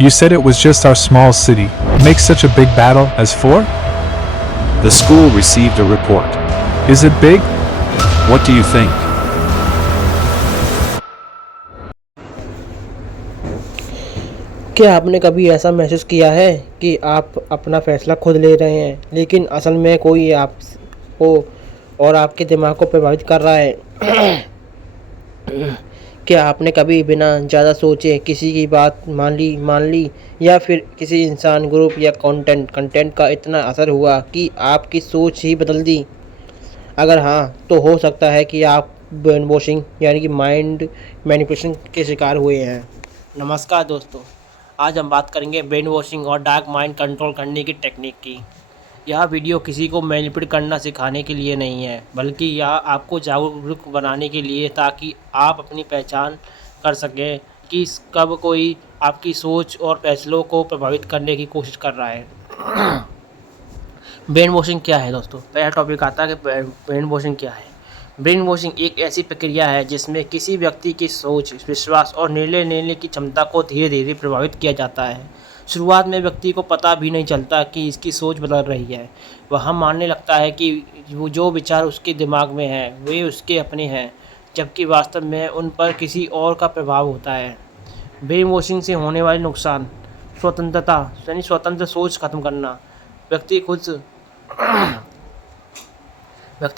You said it was just our small city. Makes such a big battle as 4? The school received a report. Is it big? What do you think? क्या आपने कभी ऐसा महसूस किया है कि आप अपना फैसला खुद ले रहे हैं, लेकिन असल में कोई आपको और आपके दिमाग को प्रभावित कर रहा है? क्या आपने कभी बिना ज़्यादा सोचे किसी की बात मान ली या फिर किसी इंसान, ग्रुप या कंटेंट का इतना असर हुआ कि आपकी सोच ही बदल दी? अगर हाँ, तो हो सकता है कि आप ब्रेन वॉशिंग यानी कि माइंड मैनिपुलेशन के शिकार हुए हैं। नमस्कार दोस्तों, आज हम बात करेंगे ब्रेन वॉशिंग और डार्क माइंड कंट्रोल करने की टेक्निक की। यह वीडियो किसी को मैनिपुलेट करना सिखाने के लिए नहीं है, बल्कि यह आपको जागरूक बनाने के लिए, ताकि आप अपनी पहचान कर सकें कि कब कोई आपकी सोच और फैसलों को प्रभावित करने की कोशिश कर रहा है। ब्रेन वॉशिंग क्या है दोस्तों? पहला टॉपिक आता है कि ब्रेन वॉशिंग क्या है। ब्रेन वॉशिंग एक ऐसी प्रक्रिया है जिसमें किसी व्यक्ति की सोच, विश्वास और निर्णय लेने की क्षमता को धीरे धीरे प्रभावित किया जाता है। शुरुआत में व्यक्ति को पता भी नहीं चलता कि इसकी सोच बदल रही है। वह मानने लगता है कि वो जो विचार उसके दिमाग में हैं वे उसके अपने हैं, जबकि वास्तव में उन पर किसी और का प्रभाव होता है। ब्रेन वॉशिंग से होने वाले नुकसान: स्वतंत्रता यानी स्वतंत्र सोच खत्म करना। व्यक्ति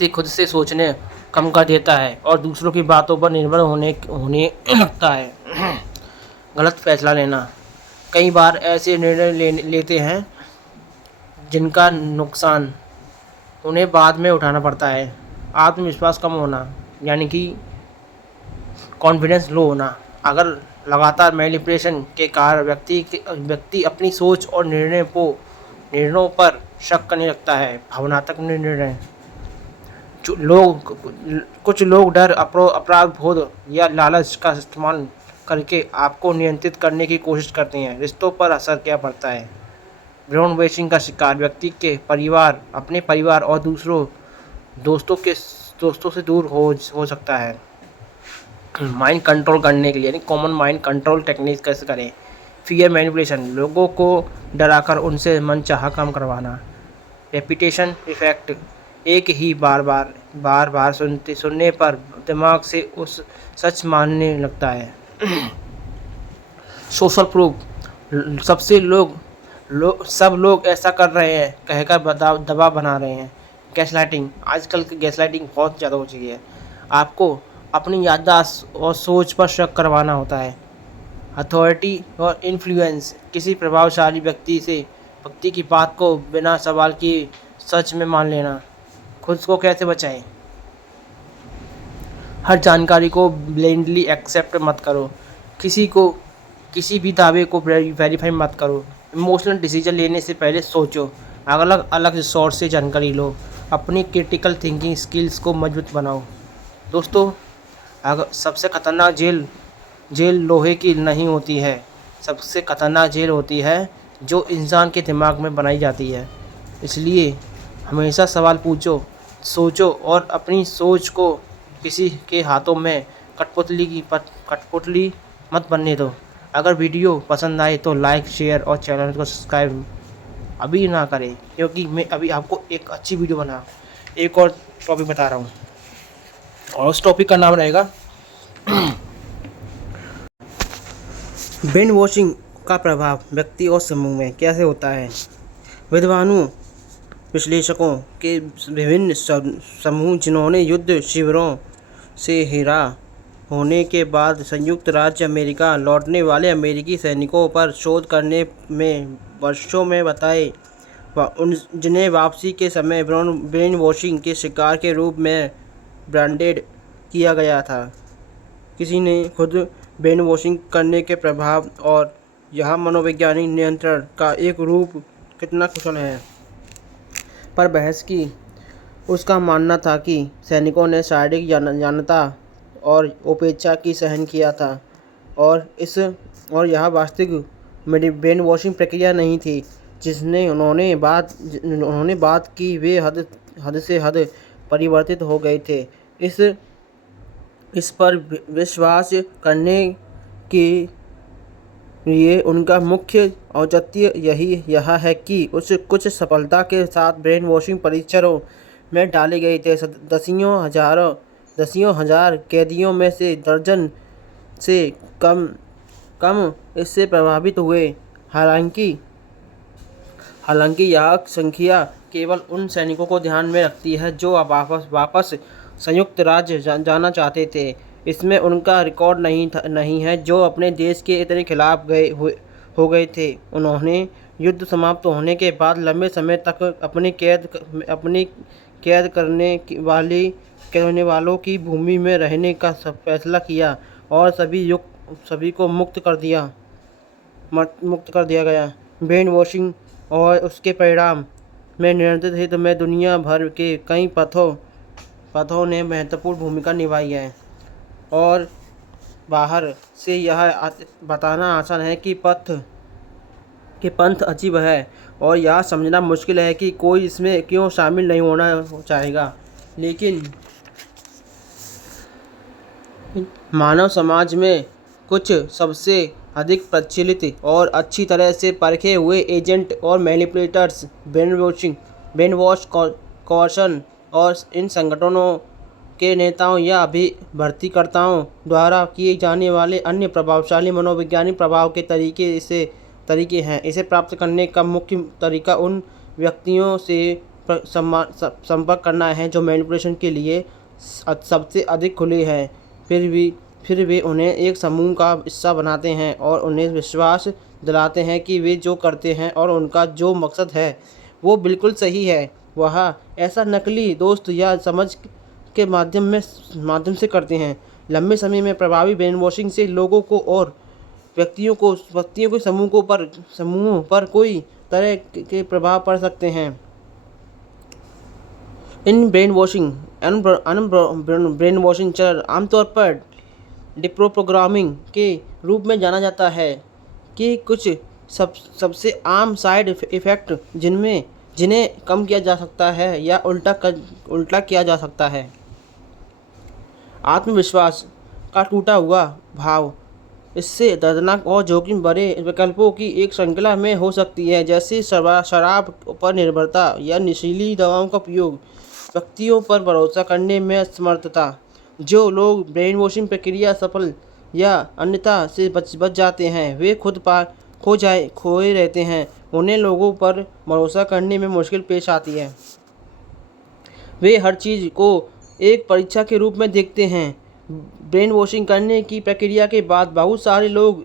खुद से सोचने कम कर देता है और दूसरों की बातों पर निर्भर होने लगता है। गलत फैसला लेना: कई बार ऐसे निर्णय लेते हैं जिनका नुकसान उन्हें बाद में उठाना पड़ता है। आत्मविश्वास कम होना यानी कि कॉन्फिडेंस लो होना। अगर लगातार मैनिपुलेशन के कारण व्यक्ति अपनी सोच और निर्णयों पर शक करने लगता है। भावनात्मक निर्णय: कुछ लोग डर, अपराध बोध या लालच का इस्तेमाल करके आपको नियंत्रित करने की कोशिश करते हैं। रिश्तों पर असर क्या पड़ता है? ब्रेन वॉशिंग का शिकार व्यक्ति के अपने परिवार और दोस्तों से दूर हो सकता है। माइंड कंट्रोल करने के लिए यानी कॉमन माइंड कंट्रोल टेक्निक कैसे करें? फियर मैनिपुलेशन: लोगों को डराकर उनसे मनचाहा काम करवाना। रेपिटेशन इफेक्ट: एक ही बार बार सुनने पर दिमाग से उस सच मानने लगता है। सोशल प्रूफ: सब लोग ऐसा कर रहे हैं कहकर दबाव बना रहे हैं। गैसलाइटिंग: आजकल की गैसलाइटिंग बहुत ज़्यादा हो चुकी है। आपको अपनी याददाश्त और सोच पर शक करवाना होता है। अथॉरिटी और इन्फ्लुएंस: किसी प्रभावशाली व्यक्ति की बात को बिना सवाल किए सच में मान लेना। खुद को कैसे बचाएं? हर जानकारी को ब्लाइंडली एक्सेप्ट मत करो। किसी भी दावे को वेरीफाई मत करो। इमोशनल डिसीजन लेने से पहले सोचो। अलग अलग सोर्स से जानकारी लो। अपनी क्रिटिकल थिंकिंग स्किल्स को मजबूत बनाओ। दोस्तों, अगर सबसे खतरनाक जेल लोहे की नहीं होती है। सबसे खतरनाक जेल होती है जो इंसान के दिमाग में बनाई जाती है। इसलिए हमेशा सवाल पूछो, सोचो और अपनी सोच को किसी के हाथों में कठपुतली मत बनने दो। अगर वीडियो पसंद आए तो लाइक, शेयर और चैनल को सब्सक्राइब अभी ना करें, क्योंकि मैं अभी आपको एक अच्छी वीडियो बना एक और टॉपिक बता रहा हूँ, और उस टॉपिक का नाम रहेगा ब्रेन वॉशिंग का प्रभाव व्यक्ति और समूह में कैसे होता है। विद्वानों, विश्लेषकों के विभिन्न समूह जिन्होंने युद्ध शिविरों से हिरा होने के बाद संयुक्त राज्य अमेरिका लौटने वाले अमेरिकी सैनिकों पर शोध करने में वर्षों में बताए, जिन्हें वापसी के समय ब्रेन वॉशिंग के शिकार के रूप में ब्रांडेड किया गया था। किसी ने खुद ब्रेन वॉशिंग करने के प्रभाव और यह मनोवैज्ञानिक नियंत्रण का एक रूप कितना कुशल है पर बहस की। उसका मानना था कि सैनिकों ने शारीरिक जानता और उपेक्षा की सहन किया था, और यह वास्तविक ब्रेन वॉशिंग प्रक्रिया नहीं थी जिसने उन्होंने बात की। वे हद से हद परिवर्तित हो गए थे। इस पर विश्वास करने की ये उनका मुख्य औचित्य यह है कि उस कुछ सफलता के साथ ब्रेन वॉशिंग परीक्षणों में डाले गए थे। दसियों हजार कैदियों में से दर्जन से कम कम इससे प्रभावित हुए। हालांकि यह संख्या केवल उन सैनिकों को ध्यान में रखती है जो अब वापस संयुक्त राज्य जाना चाहते थे। इसमें उनका रिकॉर्ड नहीं है जो अपने देश के इतने खिलाफ हो गए थे। उन्होंने युद्ध समाप्त होने के बाद लंबे समय तक अपनी कैद करने वालों की भूमि में रहने का फैसला किया और सभी को मुक्त कर दिया गया। ब्रेन वॉशिंग और उसके परिणाम में नियंत्रित हित में दुनिया भर के कई पथों ने महत्वपूर्ण भूमिका निभाई है। और बाहर से यह बताना आसान है कि पंथ अजीब है और यह समझना मुश्किल है कि कोई इसमें क्यों शामिल नहीं होना चाहेगा। लेकिन मानव समाज में कुछ सबसे अधिक प्रचलित और अच्छी तरह से परखे हुए एजेंट और मैनिपुलेटर्स ब्रेन वॉश कौशन और इन संगठनों के नेताओं या भर्तीकर्ताओं द्वारा किए जाने वाले अन्य प्रभावशाली मनोवैज्ञानिक प्रभाव के तरीके हैं। इसे प्राप्त करने का मुख्य तरीका उन व्यक्तियों से संपर्क करना है जो मैनिपुलेशन के लिए सबसे अधिक खुले हैं। फिर वे उन्हें एक समूह का हिस्सा बनाते हैं और उन्हें विश्वास दिलाते हैं कि वे जो करते हैं और उनका जो मकसद है वो बिल्कुल सही है। वह ऐसा नकली दोस्त या समझ के माध्यम से करते हैं। लंबे समय में प्रभावी ब्रेन वॉशिंग से लोगों को और व्यक्तियों के समूहों पर कोई तरह के प्रभाव पड़ सकते हैं। इन ब्रेन वॉशिंग चरण आमतौर पर डिप्रोग्रामिंग के रूप में जाना जाता है कि कुछ सबसे आम साइड इफ़ेक्ट जिन्हें कम किया जा सकता है या उल्टा किया जा सकता है। आत्मविश्वास का टूटा हुआ भाव इससे दर्दनाक और जोखिम भरे विकल्पों की एक श्रृंखला में हो सकती है, जैसे शराब पर निर्भरता या नशीली दवाओं का उपयोग। व्यक्तियों पर भरोसा करने में असमर्थता। जो लोग ब्रेन वॉशिंग प्रक्रिया सफल या अन्यथा से बच जाते हैं वे खुद खोए रहते हैं। उन्हें लोगों पर भरोसा करने में मुश्किल पेश आती है। वे हर चीज़ को एक परीक्षा के रूप में देखते हैं। ब्रेन वॉशिंग करने की प्रक्रिया के बाद बहुत सारे लोग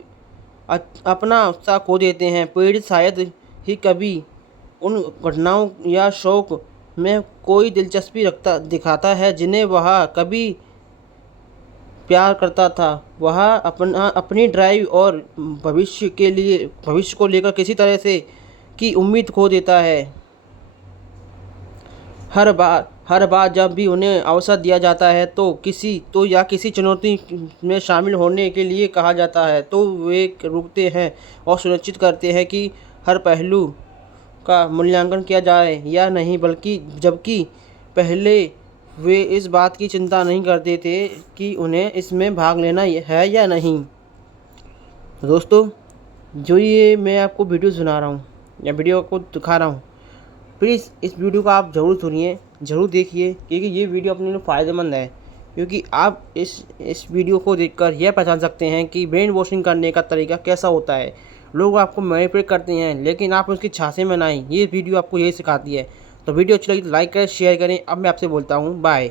अपना उत्साह खो देते हैं। पीड़ित शायद ही कभी उन घटनाओं या शौक में कोई दिलचस्पी दिखाता है जिन्हें वह कभी प्यार करता था। वह अपनी ड्राइव और भविष्य को लेकर किसी तरह से की उम्मीद खो देता है। हर बार जब भी उन्हें अवसर दिया जाता है तो किसी चुनौती में शामिल होने के लिए कहा जाता है तो वे रुकते हैं और सुनिश्चित करते हैं कि हर पहलू का मूल्यांकन किया जाए या नहीं, जबकि पहले वे इस बात की चिंता नहीं करते थे कि उन्हें इसमें भाग लेना है या नहीं। दोस्तों, जो ये मैं आपको वीडियो सुना रहा हूँ या वीडियो को दिखा रहा हूँ, प्लीज़ इस वीडियो को आप ज़रूर सुनिए, ज़रूर देखिए, क्योंकि ये वीडियो अपने लिए फ़ायदेमंद है। क्योंकि आप इस वीडियो को देखकर यह पहचान सकते हैं कि ब्रेन वॉशिंग करने का तरीका कैसा होता है। लोग आपको मैनिपुलेट करते हैं लेकिन आप उसकी झांसे में ना आएं। ये वीडियो आपको यही सिखाती है। तो वीडियो अच्छी लगी तो लाइक करें, शेयर करें। अब मैं आपसे बोलता हूँ बाय।